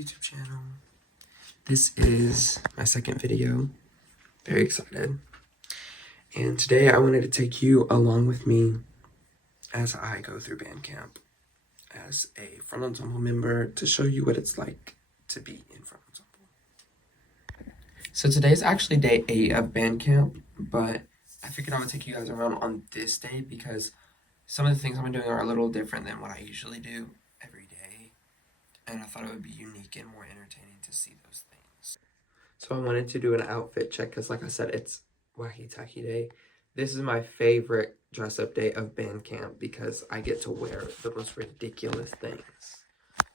YouTube channel. This is my second video. Very excited. And today I wanted to take you along with me as I go through band camp as a front ensemble member to show you what it's like to be in front ensemble. So today's actually day 8 of band camp, but I figured I would take you guys around on this day because some of the things I'm doing are a little different than what I usually do every day. And I thought it would be unique and more entertaining to see those things. So I wanted to do an outfit check because, like I said, it's Wacky Tacky Day. This is my favorite dress-up day of band camp because I get to wear the most ridiculous things.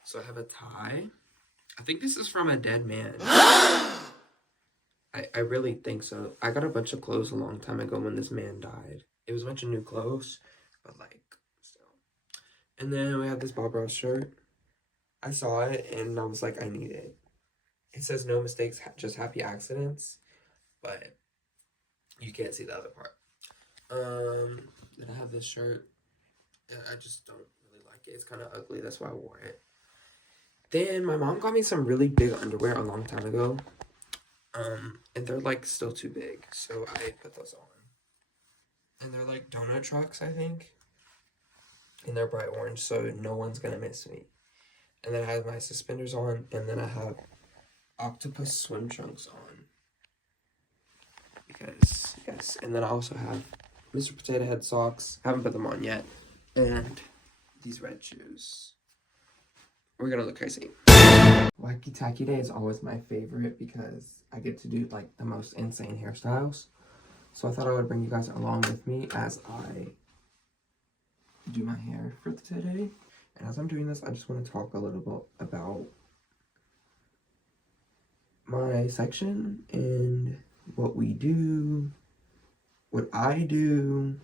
So I have a tie. I think this is from a dead man. I really think so. I got a bunch of clothes a long time ago when this man died. It was a bunch of new clothes, but like, still. And then we have this Bob Ross shirt. I saw it and I was like, I need it. It says no mistakes, just happy accidents, but you can't see the other part. Then I have this shirt. I just don't really like it. It's kind of ugly. That's why I wore it. Then my mom got me some really big underwear a long time ago. And they're like still too big. So I put those on. And they're like donut trucks, I think. And they're bright orange, so no one's gonna miss me. And then I have my suspenders on, and then I have octopus swim trunks on. Because, yes. And then I also have Mr. Potato Head socks. Haven't put them on yet. And these red shoes. We're gonna look crazy. Wacky Tacky Day is always my favorite because I get to do like the most insane hairstyles. So I thought I would bring you guys along with me as I do my hair for today. And as I'm doing this, I just want to talk a little bit about my section and what we do, what I do.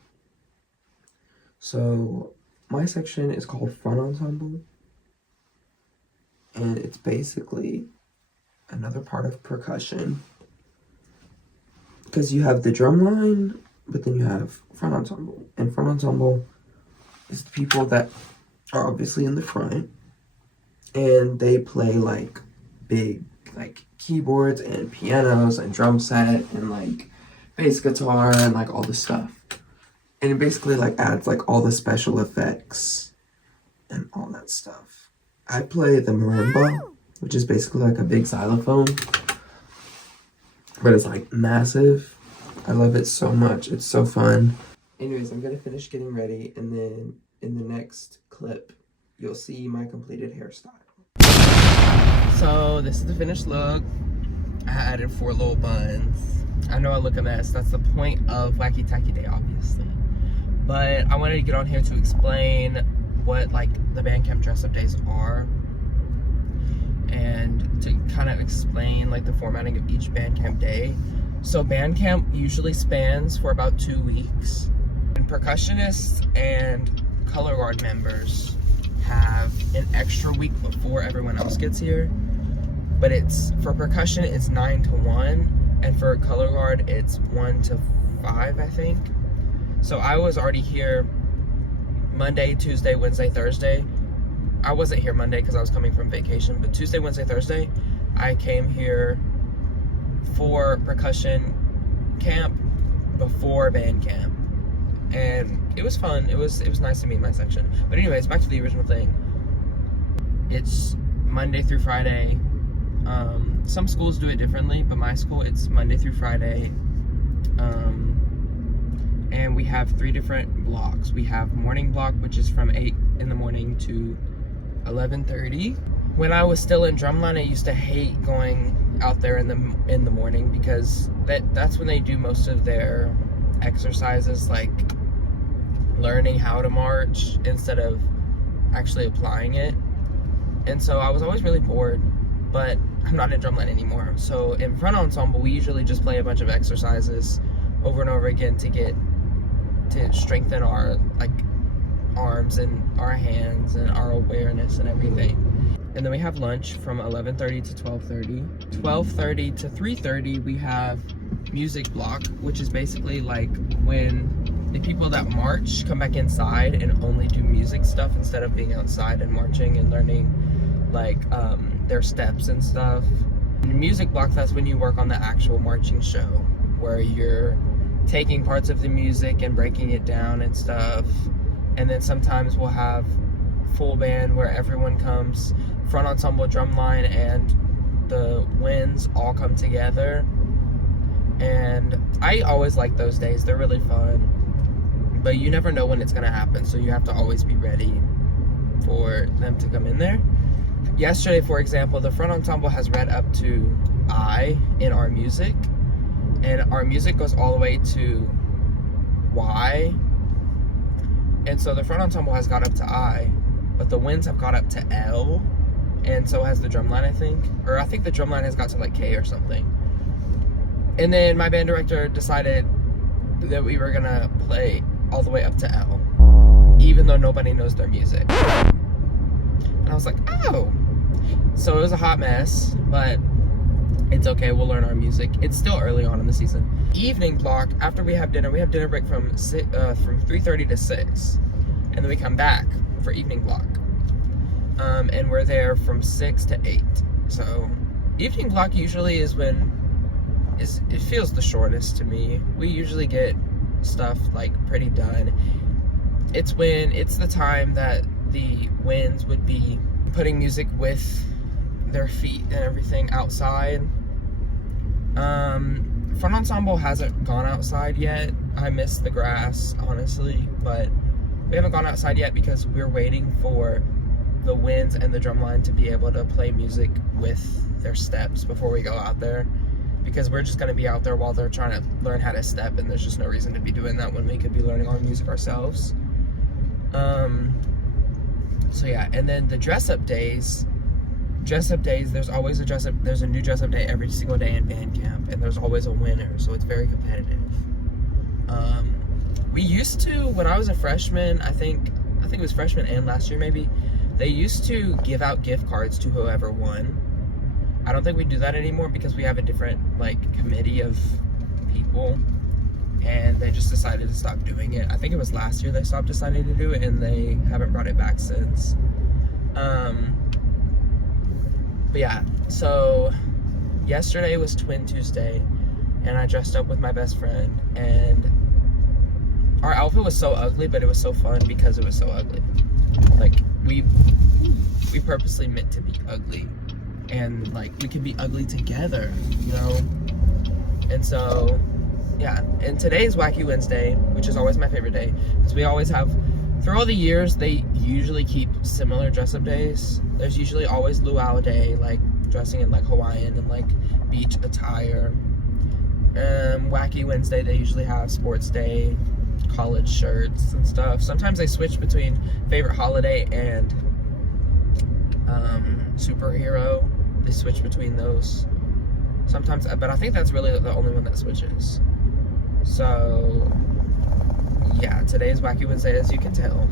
So my section is called Front Ensemble. And it's basically another part of percussion. Because you have the drum line, but then you have front ensemble. And front ensemble is the people that are obviously in the front. And they play like big like keyboards and pianos and drum set and like bass guitar and like all this stuff. And it basically like adds like all the special effects and all that stuff. I play the marimba, which is basically like a big xylophone, but it's like massive. I love it so much. It's so fun. Anyways, I'm gonna finish getting ready, and then in the next clip, you'll see my completed hairstyle. So this is the finished look. I added 4 little buns. I know I look a mess. That's the point of Wacky Tacky Day, obviously. But I wanted to get on here to explain what like the band camp dress up days are and to kind of explain like the formatting of each band camp day. So band camp usually spans for about 2 weeks, and percussionists and color guard members have an extra week before everyone else gets here, but it's for percussion it's 9 to 1 and for color guard it's 1 to 5, I think. So I was already here Monday, Tuesday, Wednesday, Thursday. I wasn't here Monday because I was coming from vacation, but Tuesday, Wednesday, Thursday, I came here for percussion camp before band camp. And it was fun. It was nice to meet my section. But anyways, back to the original thing. It's Monday through Friday. Some schools do it differently, but my school, it's Monday through Friday. And we have 3 different blocks. We have morning block, which is from 8 in the morning to 11:30. When I was still in drumline, I used to hate going out there in the morning because that's when they do most of their exercises, like learning how to march instead of actually applying it. And so I was always really bored, but I'm not in drumline anymore. So in front ensemble, we usually just play a bunch of exercises over and over again to strengthen our like arms and our hands and our awareness and everything. And then we have lunch from 11:30 to 12:30. 12:30 to 3:30 we have music block, which is basically like when the people that march come back inside and only do music stuff instead of being outside and marching and learning like their steps and stuff. In music block, that's when you work on the actual marching show, where you're taking parts of the music and breaking it down and stuff. And then sometimes we'll have full band where everyone comes, front ensemble, drum line, and the winds all come together. And I always like those days. They're really fun, but you never know when it's gonna happen, so you have to always be ready for them to come in there. Yesterday, for example, the front ensemble has read up to I in our music, and our music goes all the way to Y. And so the front ensemble has got up to I, but the winds have got up to L, and so has the drumline, I think. Or I think the drumline has got to like K or something. And then my band director decided that we were gonna play all the way up to L, even though nobody knows their music. And I was like, oh. So it was a hot mess, but it's okay, we'll learn our music. It's still early on in the season. Evening block, after we have dinner break from 3:30 to 6. And then we come back for evening block. And we're there from 6 to 8. So evening block usually is when it feels the shortest to me. We usually get stuff like pretty done. It's the time that the winds would be putting music with their feet and everything outside. Front ensemble hasn't gone outside yet. I miss the grass, honestly, but we haven't gone outside yet because we're waiting for the winds and the drumline to be able to play music with their steps before we go out there, because we're just going to be out there while they're trying to learn how to step, and there's just no reason to be doing that when we could be learning our music ourselves. So yeah, and then the dress-up days, there's always there's a new dress-up day every single day in band camp, and there's always a winner, so it's very competitive. We used to, when I was a freshman, I think it was freshman and last year maybe, they used to give out gift cards to whoever won. I don't think we do that anymore because we have a different, like, committee of people, and they just decided to stop doing it. I think it was last year they stopped deciding to do it, and they haven't brought it back since. But yeah, so yesterday was Twin Tuesday, and I dressed up with my best friend, and our outfit was so ugly, but it was so fun because it was so ugly. Like, we purposely meant to be ugly, and like we could be ugly together, you know? And so yeah, and today is Wacky Wednesday, which is always my favorite day, because we always have, through all the years, they usually keep similar dress-up days. There's usually always luau day, like dressing in like Hawaiian and like beach attire. Wacky Wednesday, they usually have sports day, college shirts and stuff. Sometimes they switch between favorite holiday and superhero. They switch between those sometimes, but I think that's really the only one that switches. So yeah, today is Wacky Wednesday, as you can tell.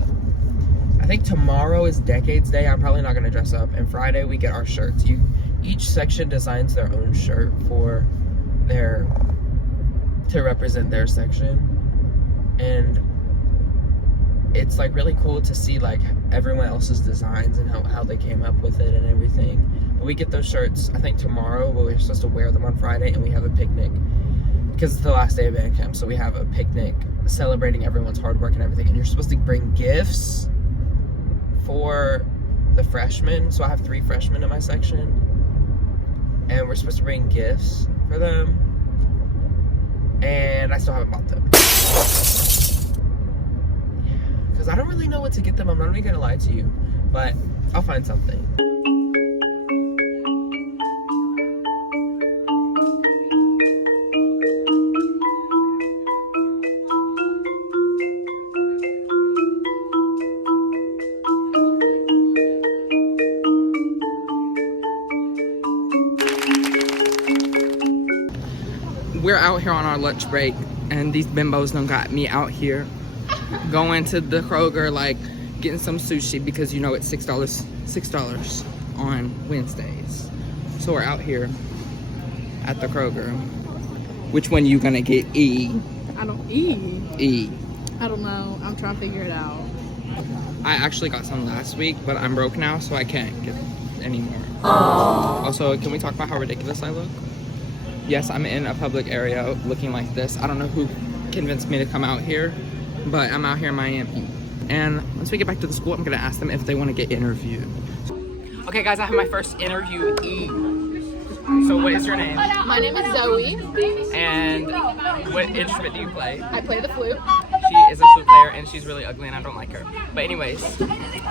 I think tomorrow is Decades Day. I'm probably not going to dress up. And Friday we get our shirts. Each section designs their own shirt to represent their section. And it's like really cool to see like everyone else's designs and how they came up with it and everything. But we get those shirts, I think tomorrow, but we're supposed to wear them on Friday, and we have a picnic because it's the last day of band camp. So we have a picnic celebrating everyone's hard work and everything. And you're supposed to bring gifts for the freshmen. So I have 3 freshmen in my section, and we're supposed to bring gifts for them, and I still haven't bought them because I don't really know what to get them. I'm not even gonna lie to you, but I'll find something. We're out here on our lunch break, and these bimbos done got me out here going to the Kroger, like getting some sushi, because you know it's $6 on Wednesdays. So we're out here at the Kroger. Which one you gonna get? E. I don't E. E. I don't know. I'm trying to figure it out. I actually got some last week, but I'm broke now, so I can't get them. anymore. Also, can we talk about how ridiculous I look? Yes, I'm in a public area looking like this. I don't know who convinced me to come out here, but I'm out here in Miami. And once we get back to the school, I'm gonna ask them if they want to get interviewed. Okay guys, I have my first interviewee. So what is your name? My name is Zoe. And what instrument do you play? I play the flute. She is a flute player and she's really ugly and I don't like her. But anyways,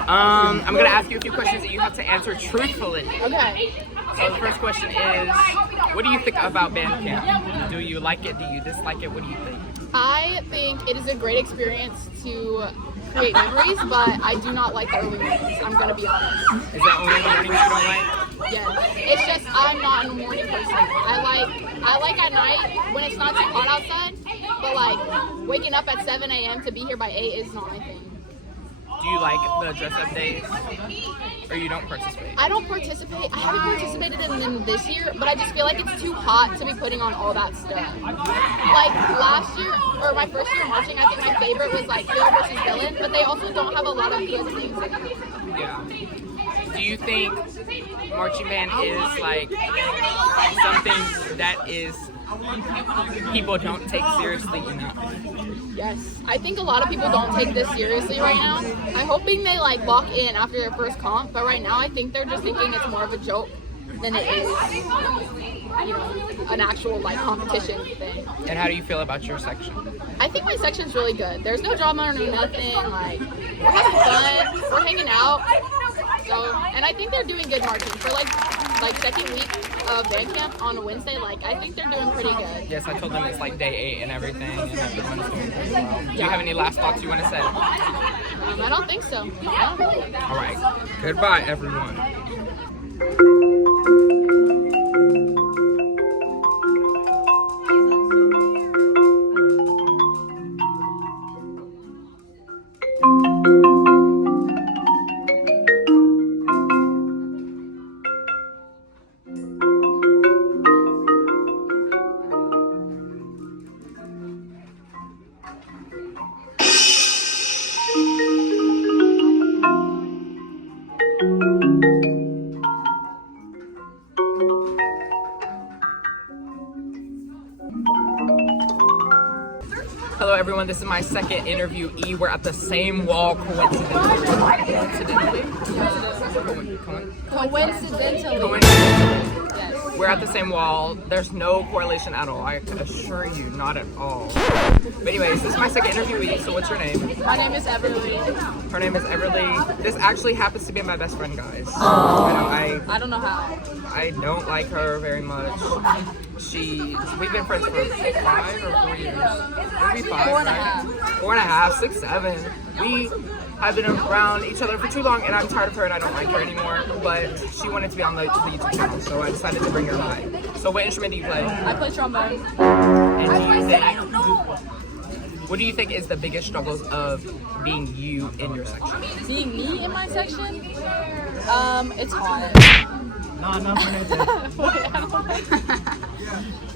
I'm gonna ask you a few questions that you have to answer truthfully. Okay. So the first question is, what do you think about band camp? Do you like it? Do you dislike it? What do you think? I think it is a great experience to create memories, but I do not like the early mornings. I'm gonna be honest. Is that only the mornings you don't like? Yeah. It's just I'm not a morning person. I like at night when it's not too hot outside, but like waking up at 7 a.m. to be here by 8 is not my thing. Do you like the dress-up days? Or you don't participate? I don't participate. I haven't participated in them this year, but I just feel like it's too hot to be putting on all that stuff. Like last year, or my first year marching, I think my favorite was like Hero versus Villain, but they also don't have a lot of good things. Yeah. Do you think marching band is like something that is people don't take seriously enough? Yes, I think a lot of people don't take this seriously right now. I'm hoping they like lock in after their first comp, but right now I think they're just thinking it's more of a joke than it is, you know, an actual like competition thing. And how do you feel about your section? I think my section's really good. There's no drama or no nothing. Like we're having fun, we're hanging out. So, and I think they're doing good marching for like second week of band camp on a Wednesday. Like I think they're doing pretty good. Yes, I told them it's like day 8 and everything, and everyone's doing pretty well. Do you have any last thoughts you want to say? I don't think so. No. All right. Goodbye, everyone. Hello everyone, this is my second interviewee. We're at the same wall coincidentally. Coincidentally. Yes. We're at the same wall. There's no correlation at all. I can assure you, not at all. But anyways, this is my second interviewee, so what's your name? My name is Everly. Her name is Everly. This actually happens to be my best friend, guys. I don't know how. I don't like her very much. We've been friends for 5 or 4 years. Maybe 5. 4.5. 4.5, 6, 7. We have been around each other for too long, and I'm tired of her and I don't like her anymore. But she wanted to be on the YouTube channel, so I decided to bring her by. So what instrument do you play? I play trombone. And what do you think is the biggest struggles of being you in your section? Being me in my section? It's hard.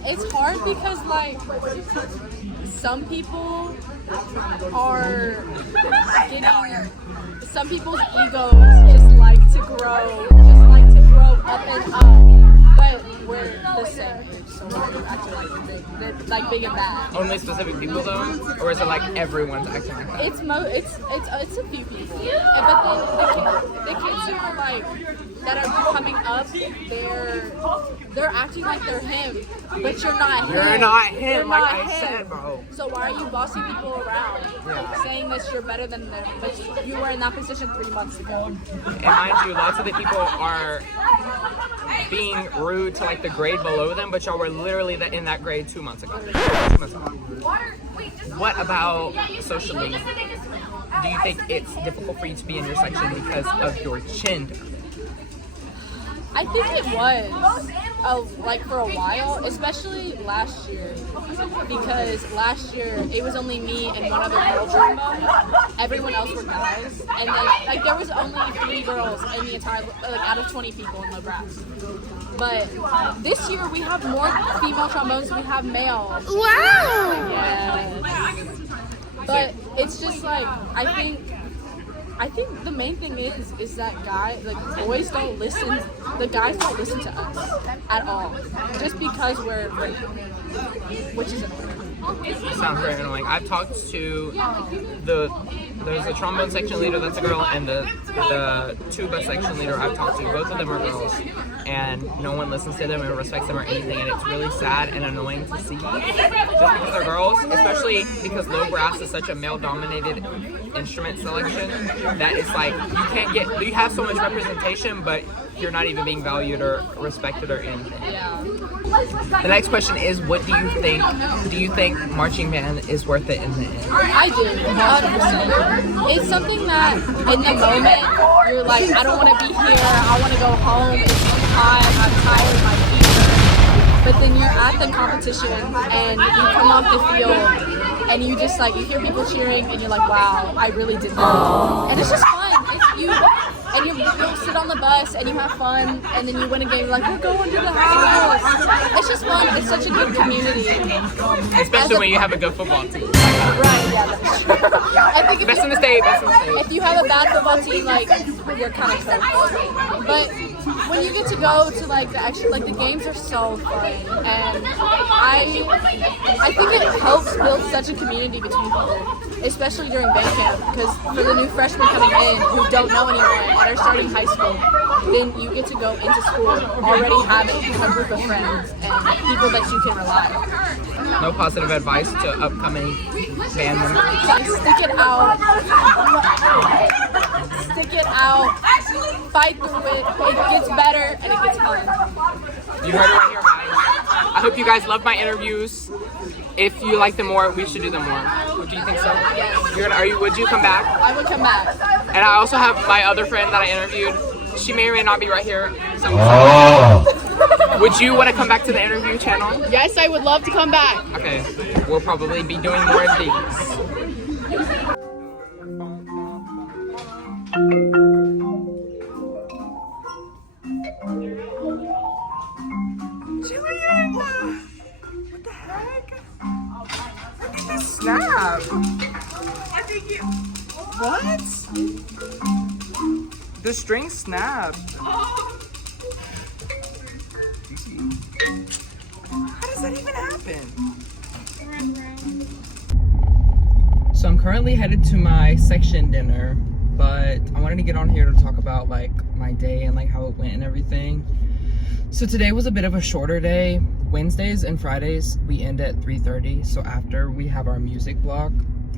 It's hard because like some people are some people's egos just like to grow up and up, but we're the same, so we're acting like big and bad. Only specific people though, or is it like everyone's acting like that? It's a few people, but the kids who are like that are coming up, they're acting like they're him, but you're not him. You're not him, You're like not I him. said, bro. So why are you bossing people around, saying that you're better than them, but you were in that position 3 months ago? And mind you, lots of the people are being rude to like the grade below them, but y'all were literally in that grade 2 months ago. What about socially? Do you think it's difficult for you to be in your section because of your gender? I think it was, like for a while, especially last year, because last year it was only me and one other girl trombone. Everyone else were guys, and then like there was only 3 girls in the entire out of 20 people in low brass. But this year we have more female trombones than we have males. Wow! Yes. But it's just like I think I think the main thing is that boys don't listen, the guys don't listen to us at all, just because we're Greek, which is annoying. It sounds very annoying. I've talked to there's a trombone section leader that's a girl, and the tuba section leader I've talked to. Both of them are girls, and no one listens to them and respects them or anything, and it's really sad and annoying to see. Just because they're girls, especially because low brass is such a male-dominated instrument selection that it's like you have so much representation, but you're not even being valued or respected or anything. Yeah. The next question is, what do you think? Do you think marching band is worth it in the end? I do, 100%. It's something that in the moment you're like, I don't want to be here. I want to go home. It's too hot. I'm tired. My feet hurt. But then you're at the competition and you come off the field and you just like you hear people cheering and you're like, wow, I really did that. And it's just fun. And you'll sit on the bus and you have fun, and then you win a game. You're like, we're going to the house. It's just fun. It's such a good community. Especially when you have a good football team. Right, yeah, that's true. I think Best in the state, best in the state. if you have a bad football team, like, you're kind of tough. But when you get to go to the games are so fun, and I think it helps build such a community between people, especially during band camp, because for the new freshmen coming in who don't know anyone and are starting high school, then you get to go into school already having a group of friends and people that you can rely on. No positive advice to upcoming band members. Stick it out. Stick it out. Fight through it. It gets better and it gets fun. You heard it right here, guys. I hope you guys love my interviews. If you like them more, we should do them more. Do you think so? Yes. Would you come back? I would come back. And I also have my other friend that I interviewed. She may or may not be right here. Would you want to come back to the interview channel? Yes, I would love to come back. Okay, we'll probably be doing more of these. Julian! What the heck? Look at this snap! I think you... What? The string snapped. How does that even happen? So I'm currently headed to my section dinner, but I wanted to get on here to talk about like my day and like how it went and everything. So today was a bit of a shorter day. Wednesdays and Fridays we end at 3:30, so after we have our music block,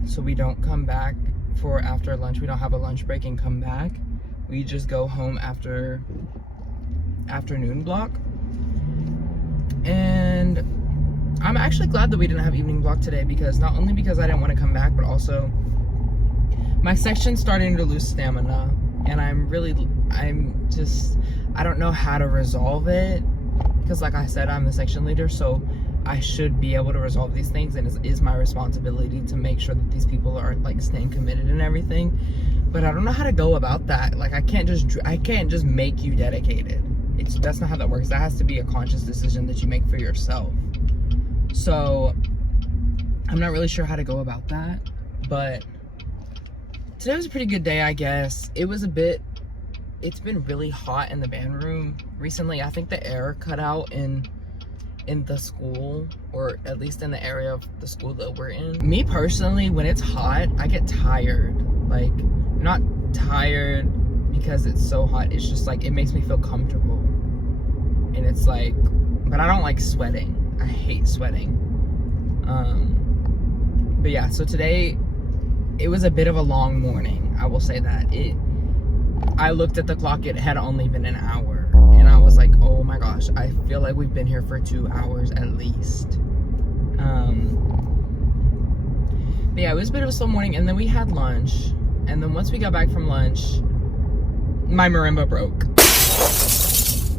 so we don't come back for after lunch. We don't have a lunch break and come back. We just go home after afternoon block. And I'm actually glad that we didn't have evening block today, because not only because I didn't want to come back, but also my section's starting to lose stamina, and I don't know how to resolve it, because like I said, I'm the section leader, so I should be able to resolve these things, and it is my responsibility to make sure that these people are like staying committed and everything. But I don't know how to go about that. Like I can't just make you dedicated. That's not how that works. That has to be a conscious decision that you make for yourself. So I'm not really sure how to go about that, but today was a pretty good day, I guess. It's been really hot in the band room recently. I think the air cut out in the school, or at least in the area of the school that we're in. Me personally, when it's hot, I get tired. Like, not tired because it's so hot, it's just like it makes me feel comfortable. And it's like, but I don't like sweating. I hate sweating. But yeah, so today it was a bit of a long morning, I will say that. I looked at the clock, it had only been an hour, and I was like, oh my gosh, I feel like we've been here for 2 hours at least. But yeah, it was a bit of a slow morning, and then we had lunch, and then once we got back from lunch, my marimba broke.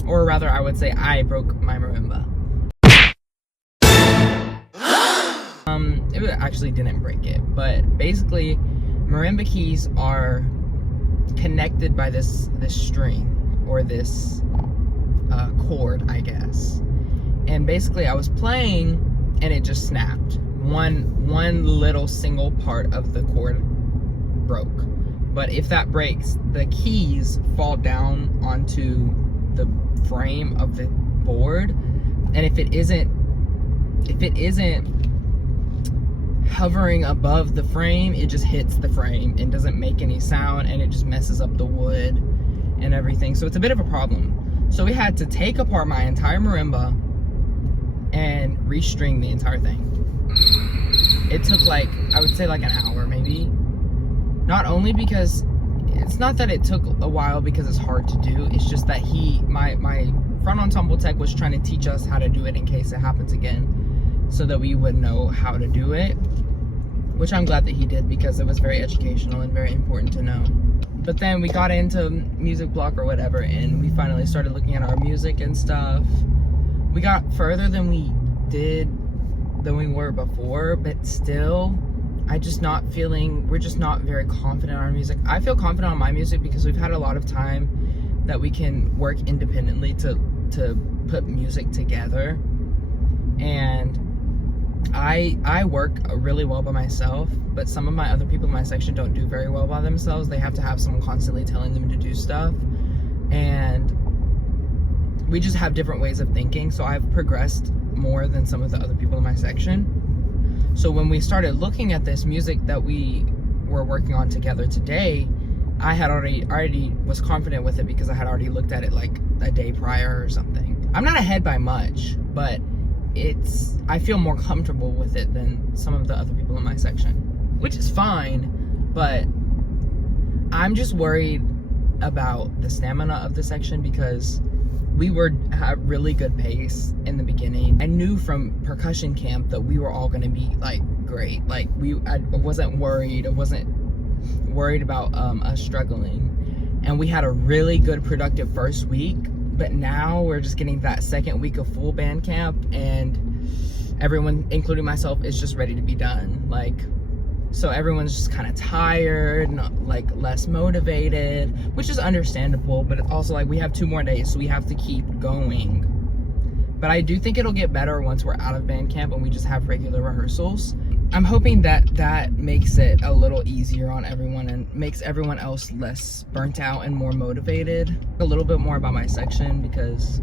Or rather, I would say I broke my marimba. It actually didn't break it, but basically, marimba keys are connected by this string, or this cord, I guess. And basically, I was playing, and it just snapped. One little single part of the cord broke. But if that breaks, the keys fall down onto the frame of the board, and if it isn't hovering above the frame, it just hits the frame and doesn't make any sound, and it just messes up the wood and everything. So it's a bit of a problem. So we had to take apart my entire marimba and restring the entire thing. It took like, I would say like an hour maybe. Not only because, it's not that it took a while because it's hard to do, it's just that my front ensemble tech was trying to teach us how to do it in case it happens again, so that we would know how to do it, which I'm glad that he did, because it was very educational and very important to know. But then we got into Music Block or whatever, and we finally started looking at our music and stuff. We got further than we were before, but still, we're just not very confident on our music. I feel confident on my music because we've had a lot of time that we can work independently to put music together. And I work really well by myself, but some of my other people in my section don't do very well by themselves. They have to have someone constantly telling them to do stuff. And we just have different ways of thinking. So I've progressed more than some of the other people in my section. So when we started looking at this music that we were working on together today, I had already was confident with it because I had already looked at it like a day prior or something. I'm not ahead by much, but I feel more comfortable with it than some of the other people in my section, which is fine, but I'm just worried about the stamina of the section because we were at really good pace in the beginning. I knew from percussion camp that we were all gonna be like great. Like I wasn't worried. I wasn't worried about us struggling. And we had a really good productive first week, but now we're just getting that second week of full band camp, and everyone, including myself, is just ready to be done. Like, so everyone's just kind of tired, not like less motivated, which is understandable, but it's also like we have 2 more days, so we have to keep going. But I do think it'll get better once we're out of band camp and we just have regular rehearsals. I'm hoping that makes it a little easier on everyone and makes everyone else less burnt out and more motivated. A little bit more about my section because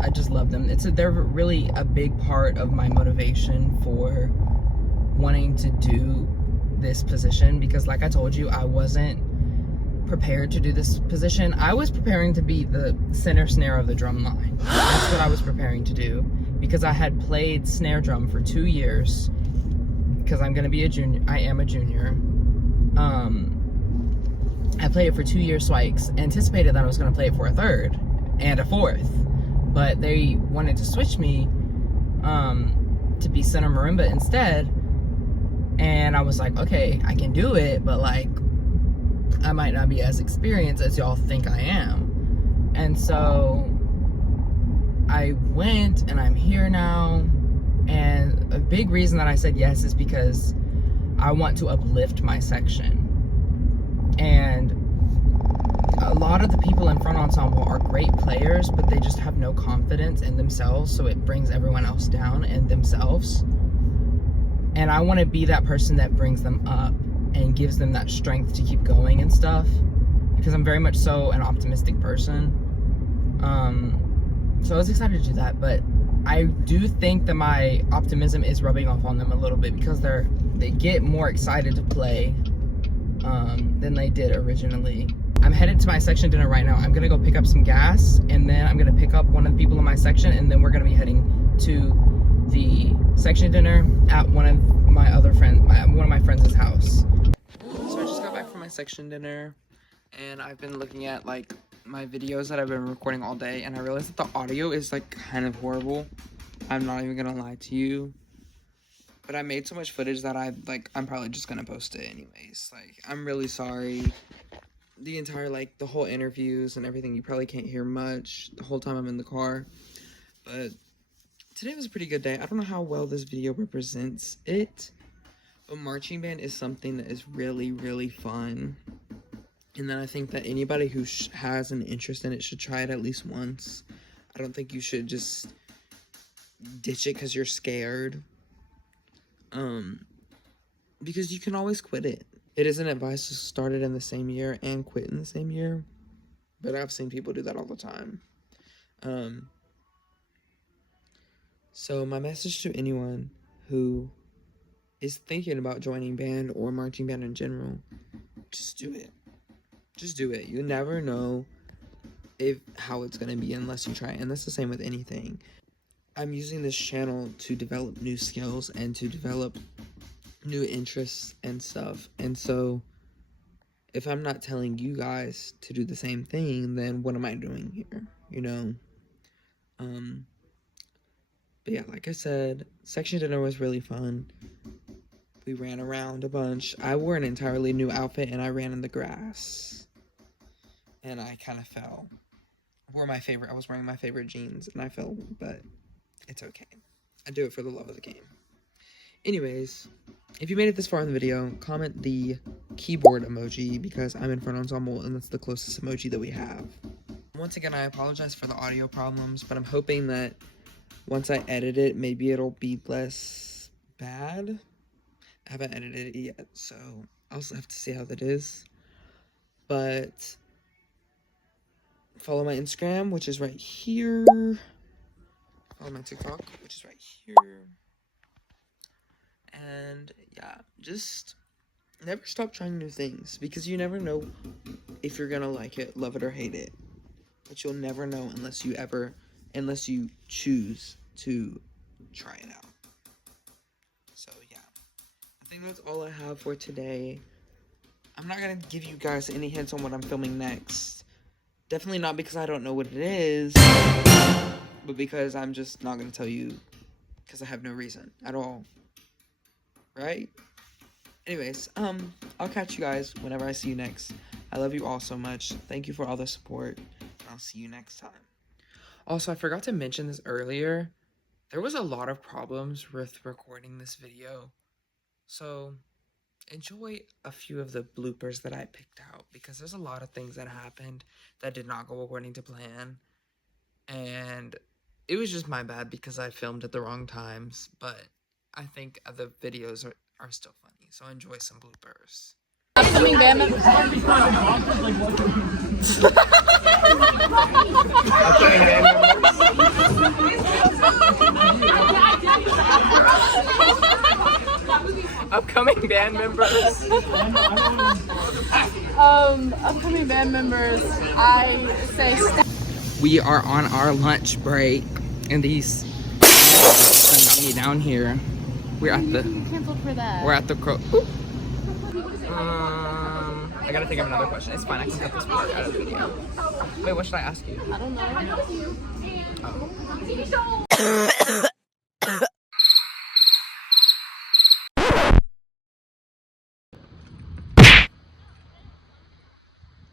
I just love them. They're really a big part of my motivation for wanting to do this position, because like I told you, I wasn't prepared to do this position. I was preparing to be the center snare of the drum line. That's what I was preparing to do, because I had played snare drum for 2 years, because I'm gonna be a junior. I am a junior. I played it for 2 years, so I anticipated that I was gonna play it for a 3rd and a 4th, but they wanted to switch me to be center marimba instead. And I was like, okay, I can do it, but like, I might not be as experienced as y'all think I am. And so I went, and I'm here now. And a big reason that I said yes is because I want to uplift my section. And a lot of the people in front ensemble are great players, but they just have no confidence in themselves, so it brings everyone else down and themselves. And I want to be that person that brings them up and gives them that strength to keep going and stuff, because I'm very much so an optimistic person. So I was excited to do that, but I do think that my optimism is rubbing off on them a little bit, because they get more excited to play than they did originally. I'm headed to my section dinner right now. I'm gonna go pick up some gas, and then I'm gonna pick up one of the people in my section, and then we're gonna be heading to the section dinner at one of my friends' house. So I just got back from my section dinner, and I've been looking at like my videos that I've been recording all day, and I realized that the audio is like kind of horrible. I'm not even gonna lie to you, but I made so much footage that I'm probably just gonna post it anyways. Like, I'm really sorry. The whole interviews and everything, you probably can't hear much the whole time I'm in the car, but today was a pretty good day. I don't know how well this video represents it, but marching band is something that is really, really fun. And then I think that anybody who has an interest in it should try it at least once. I don't think you should just ditch it because you're scared. Because you can always quit it. It isn't advised to start it in the same year and quit in the same year, but I've seen people do that all the time. So my message to anyone who is thinking about joining band or marching band in general, just do it. Just do it. You never know how it's going to be unless you try it. And that's the same with anything. I'm using this channel to develop new skills and to develop new interests and stuff. And so if I'm not telling you guys to do the same thing, then what am I doing here? You know? But yeah, like I said, section dinner was really fun. We ran around a bunch. I wore an entirely new outfit and I ran in the grass. And I kind of fell. I was wearing my favorite jeans and I fell, but it's okay. I do it for the love of the game. Anyways, if you made it this far in the video, comment the keyboard emoji because I'm in front ensemble and that's the closest emoji that we have. Once again, I apologize for the audio problems, but I'm hoping that once I edit it, maybe it'll be less bad. I haven't edited it yet, so I'll also have to see how that is. But follow my Instagram, which is right here. Follow my TikTok, which is right here. And yeah, just never stop trying new things because you never know if you're gonna like it, love it, or hate it. But you'll never know unless you choose to try it out. So yeah, I think that's all I have for today. I'm not gonna give you guys any hints on what I'm filming next. Definitely not because I don't know what it is, but because I'm just not gonna tell you because I have no reason at all. Right? Anyways, I'll catch you guys whenever I see you next. I love you all so much. Thank you for all the support. I'll see you next time. Also, I forgot to mention this earlier. There was a lot of problems with recording this video. So, enjoy a few of the bloopers that I picked out because there's a lot of things that happened that did not go according to plan. And it was just my bad because I filmed at the wrong times, but I think the videos are still funny, so enjoy some bloopers. Upcoming band members. Upcoming band members. Upcoming band members. I say. We are on our lunch break, and these got me down here. We're at the. Canceled for that. We're at the I gotta think of another question. It's fine. I can cut this part out of the video. Wait, what should I ask you? I don't know.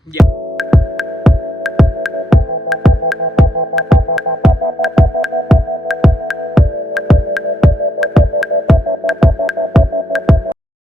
Yeah.